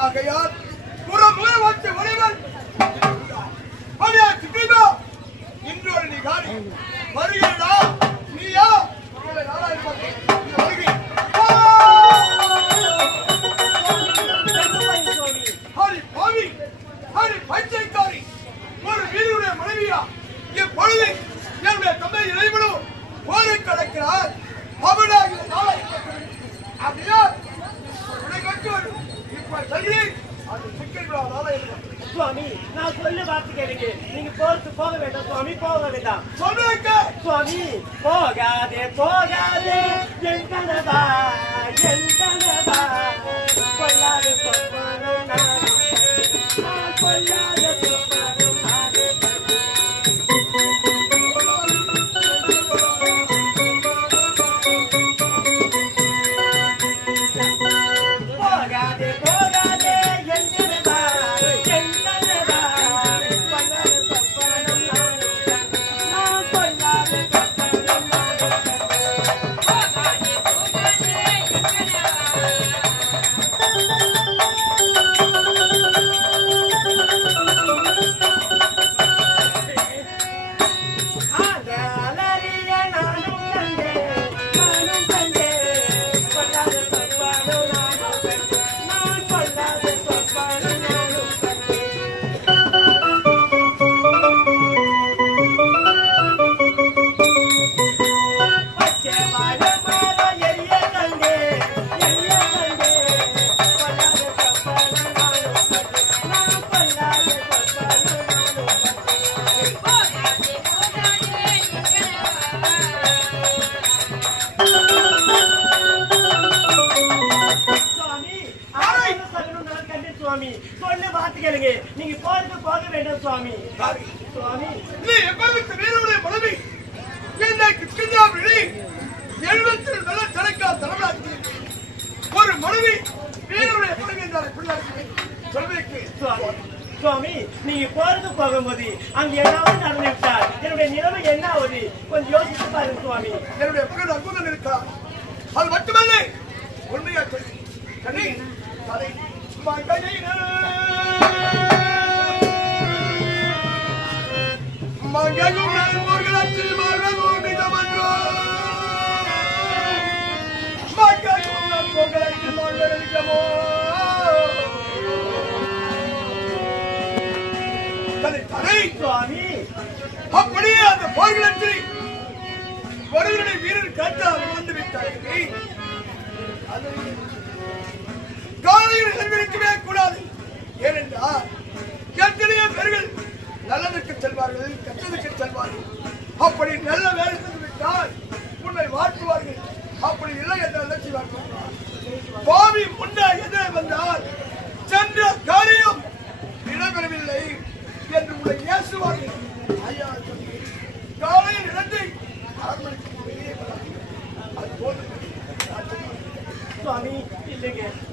ஆகையால் புறமுறை வச்சு ஒளிகள் வருகிற ஒரு கொஞ்சம் யோசிச்சு பாருங்க சுவாமி. என்னுடைய மகன் அற்புதம் இருக்கா? அது மட்டுமல்ல உண்மையா சொல்லி. கதை கதை மகனை மகனும் சுவாமி. அப்படியே அந்த போர்க்களத்தில் ஒருவருடைய வீரர் கத்த வந்து விட்டார்கள். காலையில் செல்விருக்கவே கூடாது. ஏனென்றால் எத்தனையோ பெருகள் நல்லதுக்கு செல்வார்கள் கெட்டதுக்கு செல்வார்கள். அப்படி நல்ல வேலை செய்துவிட்டால் உன்னை வாழ்த்துவார்கள். அப்படி இல்லை என்று என்ன செய்வார்கள்? பாவி முன்னே எதிரே வந்தால் சென்ற காரியம் இடம்பெறவில்லை என்று உங்களை ஏசுவார்கள். Obrigada.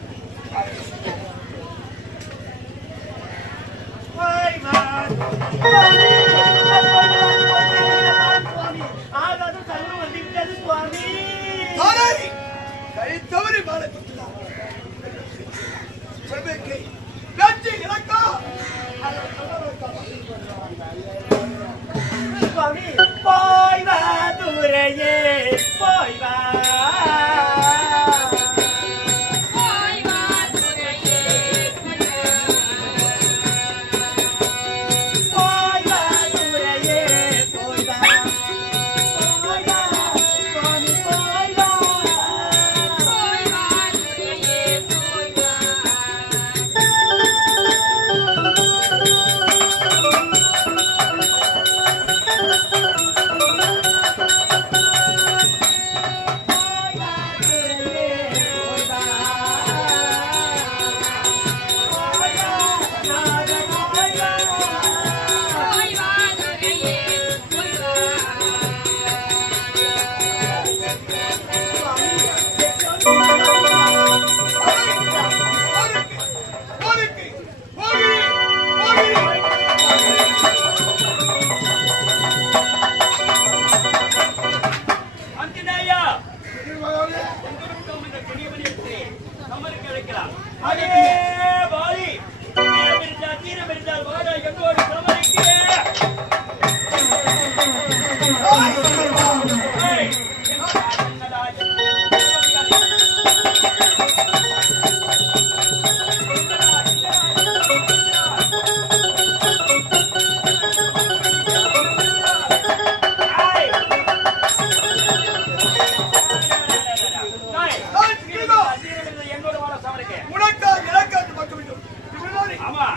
Hammer!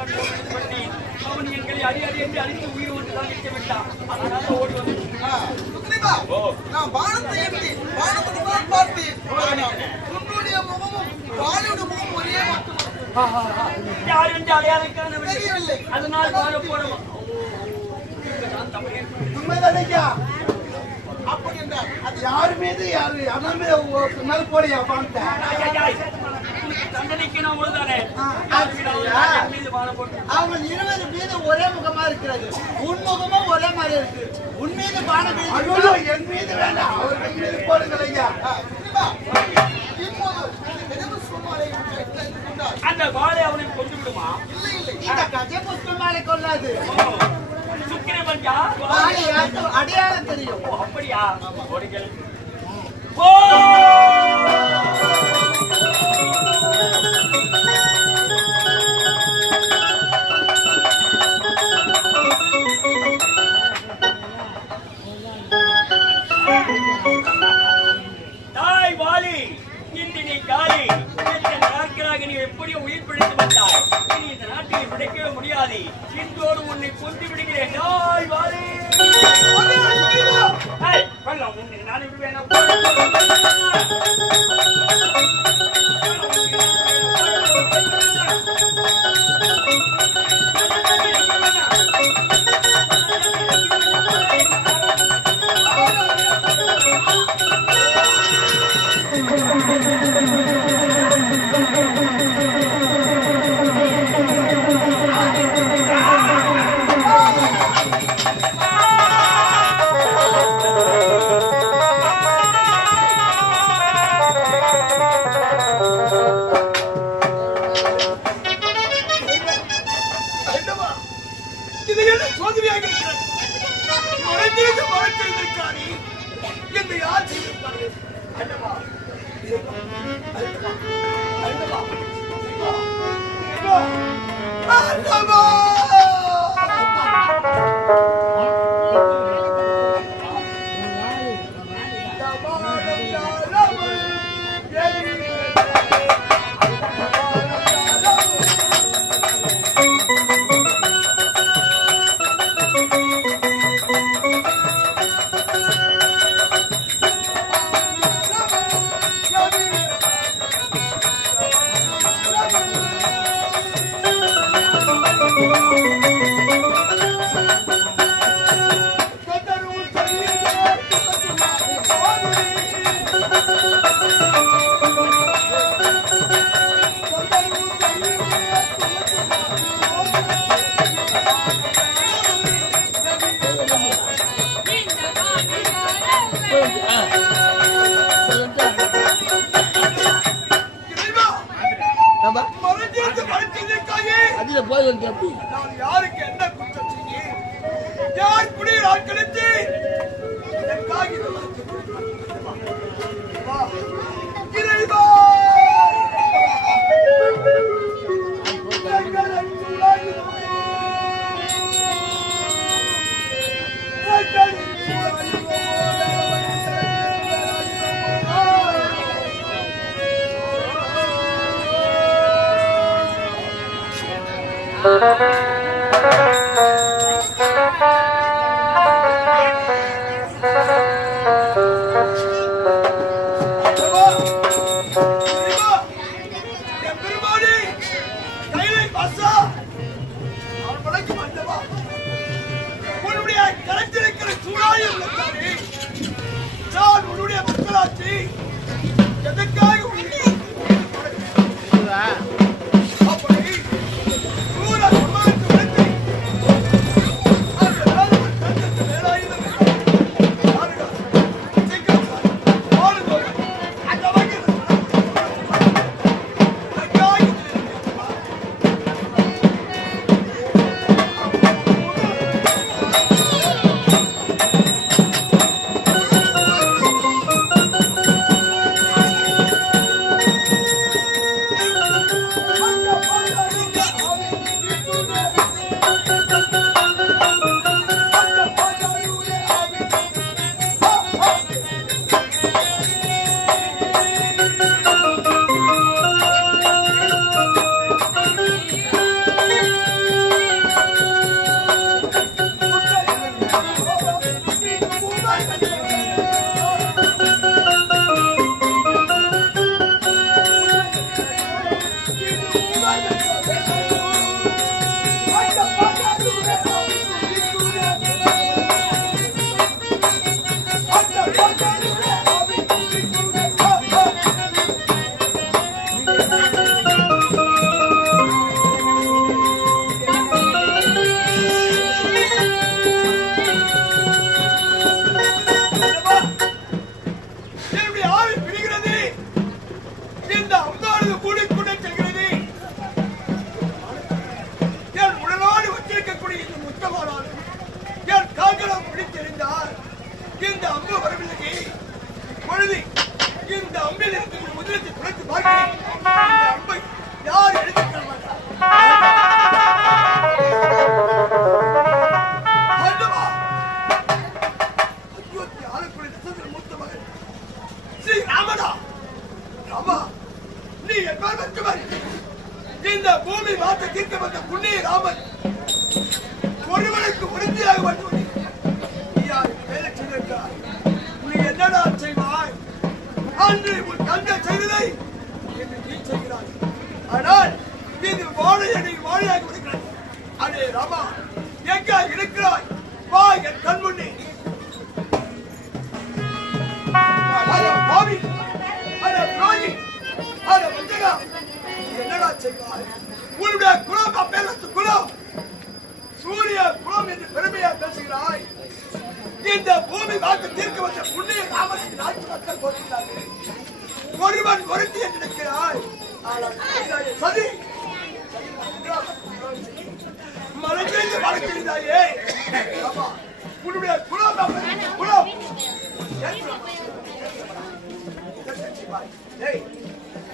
காண்போம் என்று பண்ணி அவன் எங்களை அடி அடி என்று அடித்து உயிர் ஒன்று தான் நிற்க விட்டான் அதனால ஓடி வந்து சுக்ரீவா, நான் வானத்தை எண்ணி, வானத்துக்கு தான் பார்த்தேன். ஆனால் உன்னுடைய முகமும் வாலியுடைய முகமும் ஒரே மட்டும் யார் என்று அடையாளம் காணவில்லை தெரியவில்லை. அதனால் வாழ போறோம் நான் தவறே உண்மைதான் ஐயா அப்படி என்றால் அது யாரு மீது யாரு அண்ணன் மீது ஒரு மேல போறியா பணத்தை தண்டனைக்கு நான் ஒழுதானே ஆ, என் மீது வாழ போட்டு. அவங்க இருவர் மீது ஒரே முகமா இருக்கிறது. உன் முகமும் ஒரே மாதிரி இருக்கு. உன் மீது பானம் என் மீது வேண்டாம் அவர்கள் மீது போடுங்கள் ஐயா. அந்த வாழை அவனுக்கு கொண்டு விடுமா? இல்லை இல்லை. இந்த கஜ புஷ்பமாலை கொள்ளாது. சுக்கிரவன் யார் அடையாளம் தெரியும். அப்படியா? ஓடுங்கள் ஓ எப்படியோ உயிர் பிடித்து வந்தாய் இனி இந்த நாட்டில் பிடிக்கவே முடியாது. இன்றோடு உன்னை கொண்டு விடுகிறேன். Bye. அதுல போய் கேப்பி. நான் யாருக்கு என்ன குற்றம் யார் குடியில் ஆட்களுக்கு கிடைத்திருக்கிற சூழாய உள்ளத்தானே? நான் உன்னுடைய மக்களாட்சி எதற்காக உன்னை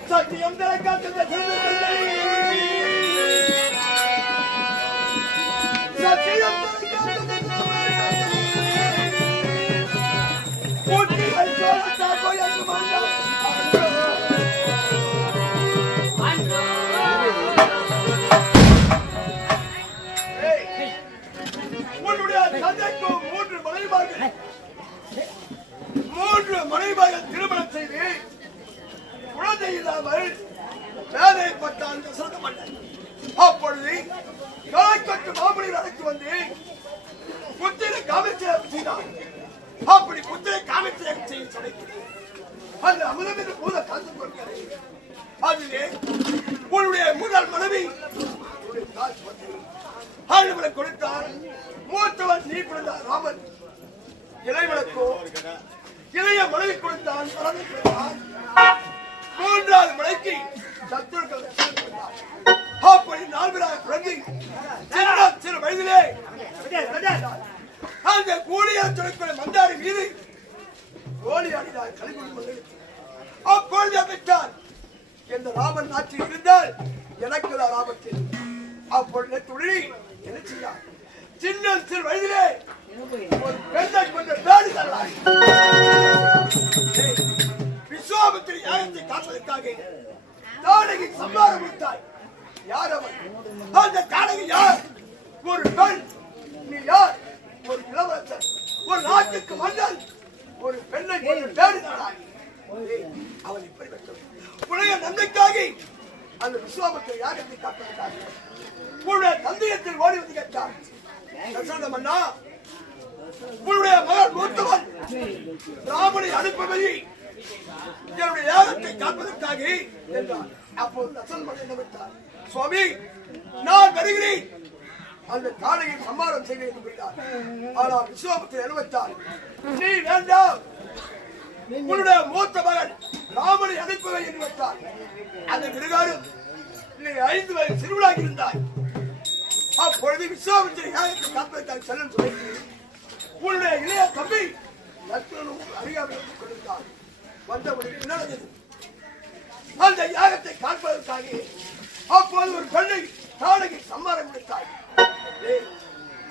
சத்தியம் திறக்காத்தது திருந்தவில்லை. சத்தியம் குழந்தை இல்லாமல் வேலைப்பட்ட அந்த சிறந்த அப்பொழுது கலைக்கட்டு மாமணி அழைத்து வந்து புத்திரை காமிச்சேகம் செய்தான் அப்படி புத்திரை காமிச்சேகம் செய்ய சொன்னது அந்த அமுதம் என்று பூத கலந்து கொள்கிறேன் அதிலே உன்னுடைய முதல் மனைவி உன்னுடைய தாய் கொடுத்தார். மூத்தவன் நீ பிறந்தார் ராமன். இளைவனுக்கோ இளைய மனைவி கொடுத்தான் மனைவி கொடுத்தான் மூன்றாவது மலைக்கு சத்துருக்கள் அப்படி நால்வராக பிறந்து சின்ன சிறு வயதிலே அந்த கூலியா தொழிற்குள்ள மந்தாரி மீது கோலியாடினார் கலிகுடி அப்பொழுது அமைச்சார் இந்த ராமன் ஆட்சி இருந்தால் எனக்கு தான் ஆபத்தில் அப்பொழுது துளி என்ன செய்தார் சின்ன சிறு வயதிலே ஒரு பெண்ணை கொண்டு பேடி தள்ளார். விஸ்வாமித்திரி யாகத்தை காப்பதற்காக தாடகை சம்பாரம் கொடுத்தாய். யார் அவன் அந்த தாடகை யார்? ஒரு பெண். நீ யார்? ஒரு இளவரசன் ஒரு நாட்டுக்கு மன்னன். ஒரு பெண்ணை கொண்டு தேடினாய் அவன் இப்படி பெற்றவன். உலக நன்மைக்காக அந்த விஸ்வாமித்திரி யாகத்தை காப்பதற்காக உன்னுடைய தந்தையத்தில் ஓடி வந்து கேட்டார் தசரத மன்னா உன்னுடைய மகன் மூத்தவன். ராமனை அனுப்புவதை என்னுடைய யாகத்தை காப்பதற்காக என்றார். அப்போது தசரமன் என்ன சுவாமி நான் வருகிறேன். அந்த காளையை சம்மாரம் செய்வேன் என்று கூறினார். ஆனால் விஸ்வாமத்தை அனுபவித்தார் நீ வேண்டாம். உன்னுடைய மூத்த மகன் ராமனை அனுப்புவை என்று வைத்தார் அந்த விடுகாரும் நீ ஐந்து வயது சிறுவனாக இருந்தார் அப்பொழுது விஸ்வாமித்திரை யாகத்தை காப்பதற்காக செல்லும் சொல்லி உன்னுடைய இளைய தம்பி லட்சுமணனும் அறியாமல் கொடுத்தார் வந்த என்ன நடந்தது? அந்த யாகத்தை காண்பதற்காக அப்போது ஒரு பெண்ணை தாடகை சம்மாரம் கொடுத்தாள்.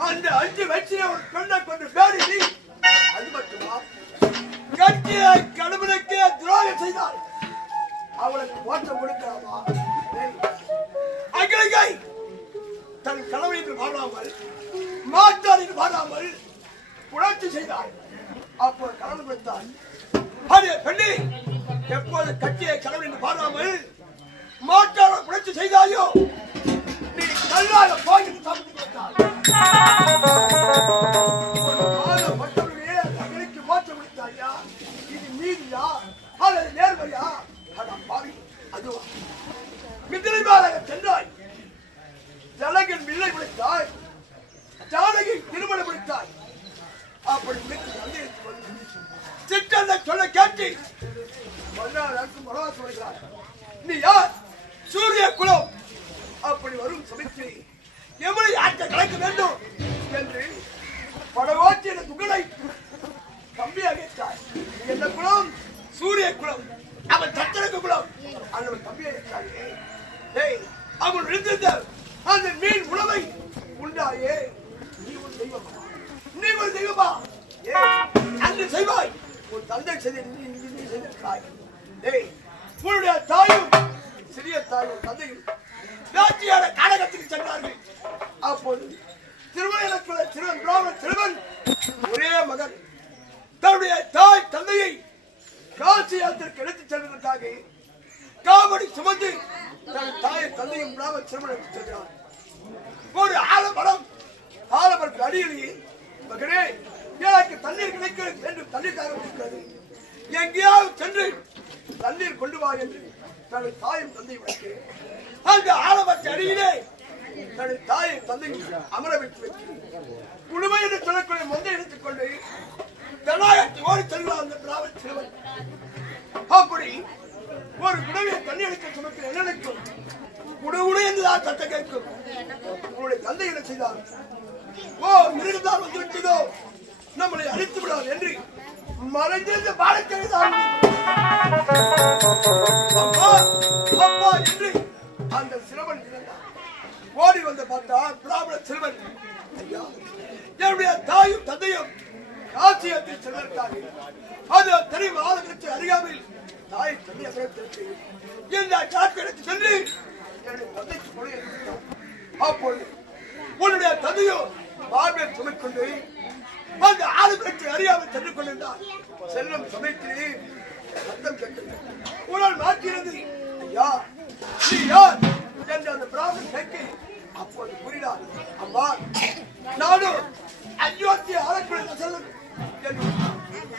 அந்த அஞ்சு வயசில ஒரு பெண்ணை கொண்டு பேடி நீ அது மட்டுமா? கட்டிய கணவனுக்கே துரோகம் செய்தாள். அவளுக்கு ஓட்டம் கொடுக்கலாமா? ஏய், தன் கணவன் என்று வாழாமல் மாற்றார் என்று வாழாமல் புணர்ச்சி செய்தாள். அப்போ கணவன் கொடுத்தான் அதே பெண்ணே எப்போது கட்டிய கணவன் என்று பாராமல் மாற்றார புணர்ச்சி செய்தாயோ? நீ கல்லாக போய் சமைத்து கொடுத்தாள் மற்றவர்களே அகலுக்கு மாற்றம் கொடுத்தாயா இது நீதியா அல்லது நேர்மையா? அதான் பாவி. அதுவா மிதிலை மாலாக சென்றாய். ஜலகின் மில்லை விழித்தாய் ஜானகி திருமணம் விழித்தாய் அப்படி சொல்ல கேட்டு. சொல்கிறார். நீ யார்? சூரிய குலம். அப்படி வரும் சமைத்து எவ்வளவு ஆற்ற கலக்க வேண்டும் என்று படவாற்றிய துகளை கம்பியாக ஏற்றார் என்ன குலம்? சூரிய குலம். அவன் சத்திரக்கு குலம். அவன் கம்பியாக ஏய் அவன் இருந்திருந்த அந்த மீன் உணவை உண்டாயே. நீ ஒரு தெய்வமா? நீ ஒரு தெய்வமா? அன்று செய்வாய். ஒரு தந்தை செய்த நீ நீ செய்திருக்கிறாய் தாயும் சிறிய தாயும் தந்தையும் நாச்சியார காடகத்துக்கு சென்றார்கள். அப்போது திருமண திருவன் பிராமண திருவன் ஒரே மகன் தன்னுடைய தாய் தந்தையை காசி யாத்திரைக்கு எடுத்துச் செல்வதற்காக காவடி சுமந்து தன் தாயை தந்தையும் பிராமண திருமணம் எடுத்துச் சென்றார் ஒரு ஆலமரம் ஆலமரத்து அடியிலேயே மகனே எனக்கு தண்ணீர் கிடைக்கிறது என்று தண்ணீர் தாக இருக்கிறது எங்கேயாவது சென்று தண்ணீர் கொண்டு வா என்று தனது தாயும் தந்தை விளக்கு அந்த ஆலமரத்து அடியிலே தனது தாயை தந்தை அமர வைத்து வைத்து குழுமை என்று சொல்லக்கூடிய மொந்தை எடுத்துக்கொண்டு தென்னாயத்தை ஓடி செல்வார் அந்த பிராமண சிறுவன். அப்படி ஒரு குடவியை தண்ணி எடுக்க சுமக்கிற என்ன நினைக்கும் குடவுடு என்றுதான் சத்தம் கேட்கும். உங்களுடைய தந்தை என்ன செய்தார்? ஓ மிருகத்தால் வந்துவிட்டதோ? நம்மளை அழித்து விடாது என்று மறைந்திருந்த பாலக்கரை தான். அப்பா என்று அந்த சிறுவன் ஓடி வந்து பார்த்தா பிராமண சிறுவன். என்னுடைய தாயும் தந்தையும் காசியத்தில் சென்றிருக்கார்கள் அது தெரியும் ஆளுநருக்கு அறியாமல் தாய் தந்தை அகலத்திற்கு இந்த காட்சிகளுக்கு சென்று என்னுடைய தந்தைக்கு கொலை அப்பொழுது உன்னுடைய தந்தையோ பார்வையை சுமைக்கொண்டு அந்த ஆளுகளுக்கு அறியாமல் சென்று கொண்டிருந்தார். செல்லும் சமயத்திலே சத்தம் கேட்டது உன்னால் மாற்றியது. ஐயா நீ யார்? என்று அந்த பிராமணன் கேட்க அப்போது கூறினார். அம்மா நானும் அயோத்தி ஆளக்கூடிய செல்லும். என்று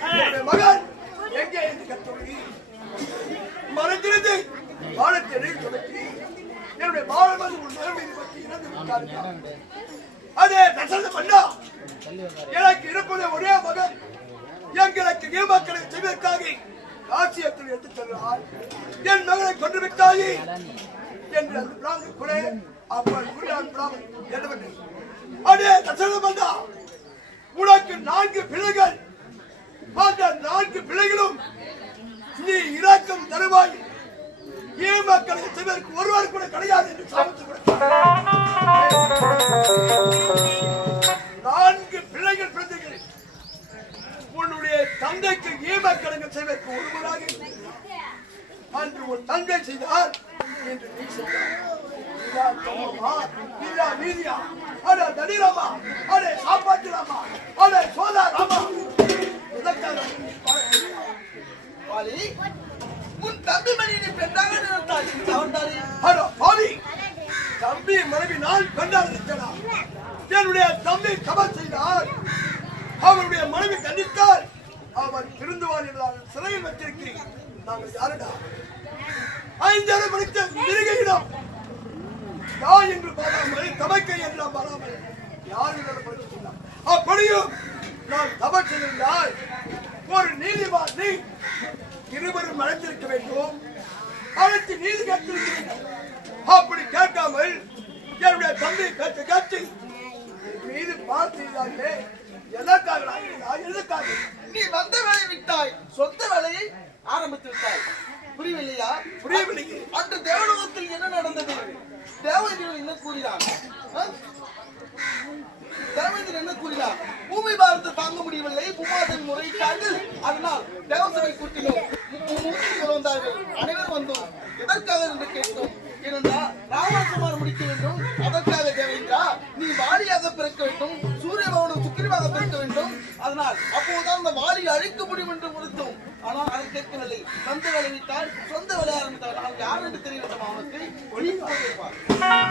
என்னுடைய மகன் எங்கே என்று கத்தோடி மறைந்திருந்து வானத்தை எடையில் என்னுடைய பாலம் வந்து உன் பற்றி இறந்து விட்டார்கள் அதே தசரத பண்ணா எனக்கு இருப்பது ஒரே மகன். எங்களுக்கு நியமக்களை செய்வதற்காக ராசியத்தில் எடுத்துச் செல்கிறார் என் மகனை கொண்டு விட்டாயே. என்று அந்த பிராமணன் கூட அப்பன் குடியான் பிராமணன் என்னவென்று அதே தசரத மன்னா உனக்கு நான்கு பிள்ளைகள். அந்த நான்கு பிள்ளைகளும் நீ இறக்கம் தருவாய். ஏ மக்களை செய்வதற்கு ஒருவர் கூட கிடையாது என்று சாபத்து கொடுத்தார் நான்கு பிள்ளைகள் பிறந்தீர்கள். உன்னுடைய தந்தைக்கு ஈமக்கடங்கு செய்வதற்கு ஒருவராக அன்று உன் தந்தை செய்தார் என்று நீ செய்தார் இதா நீதியா? அட தடிராமா சோதா ராமா உன் தம்பி மணியை பெண்ணாக நினைத்தாய். தவறுதானே அட தம்பி மனைவி நான் கொண்டாடுகிறா என்னுடைய தம்பி கபர் செய்தார் அவருடைய மனைவி கண்டித்தார் அவர் திருந்துவார் என்றால் சிறையில் வச்சிருக்கிறேன் நாங்கள் யாருடா? ஐந்தரை படித்த மிருகையிடம் யார் என்று பாராமல் தமக்கை என்றால் பாராமல் யார் என்று படித்துள்ளார் அப்படியும் நான் தவறு செய்திருந்தால் ஒரு நீதிவாதி இருவரும் அழைத்திருக்க வேண்டும். அழைத்து நீதி கேட்டிருக்க வேண்டும் அப்படி கேட்காமல் என்னுடைய தந்தை கேட்டு கேட்டு மீது பார்த்தீர்களே எதற்காக எதற்காக நீ வந்த வேலையை விட்டாய் சொந்த வேலையை ஆரம்பித்து விட்டாய் புரியவில்லையா புரியவில்லையே அன்று தேவலோகத்தில் என்ன நடந்தது தேவதேவன் என்ன கூறினார் ஆ? தேவதேவன் என்ன கூறினார் பூமி பாரத்தை தாங்க முடியவில்லை பூமாதன் முறையிட்டார்கள் அதனால் தேவசபை கூட்டினோம் வந்தார்கள் அனைவரும் வந்தோம் எதற்காக என்று கேட்டோம் இருந்தா ராமகுமார் முடிக்க வேண்டும். அதற்காக தேவையா நீ வாலியாக பிறக்க வேண்டும். சூரிய பவனம் சுக்கிரமாக பிறக்க வேண்டும். அதனால் அப்போதுதான் அந்த வாலியை அழிக்க முடியும் என்று முடித்தோம் ஆனால் அதை கேட்கவில்லை. சொந்த வேலை விட்டால் சொந்த வேலை ஆரம்பித்தார் நான் யார் என்று தெரியவில்லை அவனுக்கு ஒளிந்து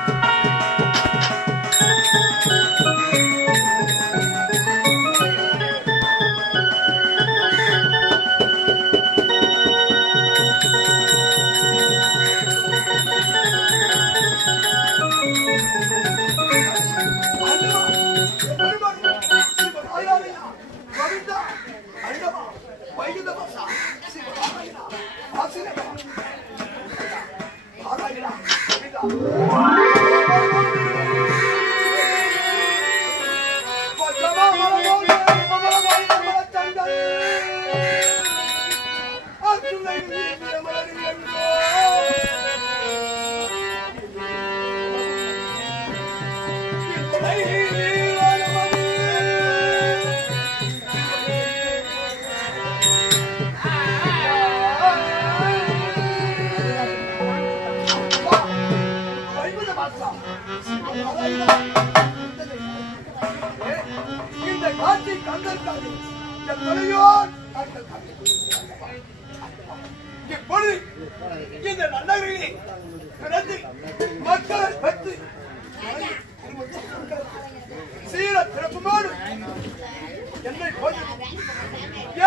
என்னை போய்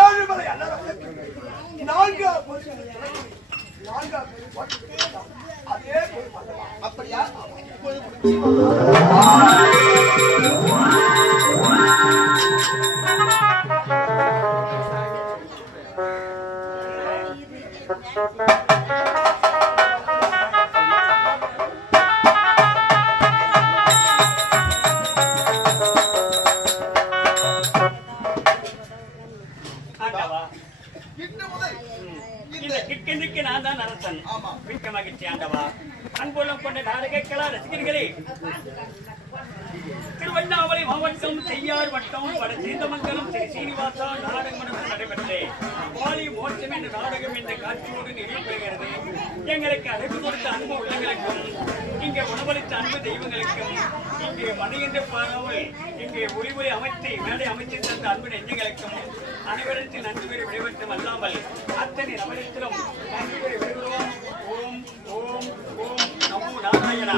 ஏழுமலை அல்லவர்களுக்கு நான்காம் பொருட்கள் அதே பொருள் அப்படியா இப்பொழுது நிச்சயமாக ஸ்ரீ நாடகம் நாடக மண்டபம் நடைபெற்று வாலி மோட்சம் என்ற நாடகம் என்ற காட்சியோடு நிறைவுபெறுகிறது எங்களுக்கு அழைப்பு கொடுத்த அன்பு உள்ளங்களுக்கும் இங்கே உணவளித்த அன்பு தெய்வங்களுக்கும் இங்கே மணியென்று பாராமல் இங்கே ஒளிபொலி அமைத்து மேடை அமைச்சு தந்த அன்பு நெஞ்சங்களுக்கும் அனைவரத்தில் நன்றி பெற விடைபெற்றும் அல்லாமல் அத்தனை நபரிடத்திலும் நன்றி பெற விடுகிறோம் ஓம் ஓம் ஓம் நமோ நாராயணா